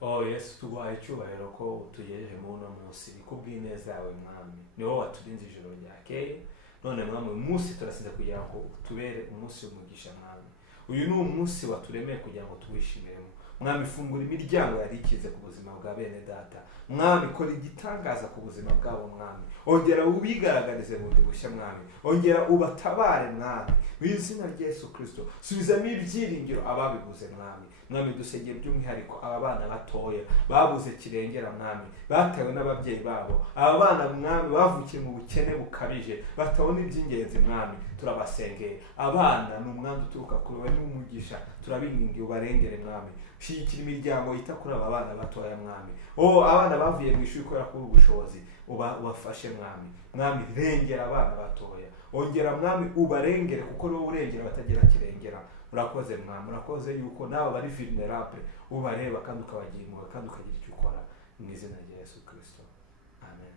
Oh Yesu, tuguhaye icyubahiro ko utugejeje muri uno munsi kubw'ineza yawe mwami. Ni wowe waturinze ijoro ryakeye, none mwami uyu munsi turasize kugira ngo utubere umunsi w'umugisha mwami. Uyu ni umunsi waturemeye kugira ngo tuwishimiremo mwami. Fungura imiryango yari ikize ku buzima bwa bene data mwami. Kora igitangaza ku buzima bwabo mwami. Ongera ubigaragarize bundi bushya mwami. Ongera ubatabare mwami mu izina rya Yesu Kristo. Subizamo ibyiringiro ababibuze mwami. Mwami dusengeye by'umwihariko aba bana batoya babuze kirengera mwami, batewe n'ababyeyi babo. Aba bana mwami bavukiye mu bukene bukabije, batabona iby'ingenzi mwami. Turabasengeye, abana ni umwandu uturuka kuri wowe n'umugisha. Turabingingiye ubarengere mwami. Shyigikira imiryango yita kuri aba bana batoya mwami. Abana bavuye mu ishuri kubera kuri ubushobozi ubafashe mwami. Mwami rengera abana batoya, ongera mwami ubarengere kuko niwo urengera batagira kirengera. Urakoze mwami, urakoze yuko nawe bari vulnerable ubareba kandi ukabagira impuhwe kandi ukagira icyo ukora mu izina rya Yesu Kristo. Amen.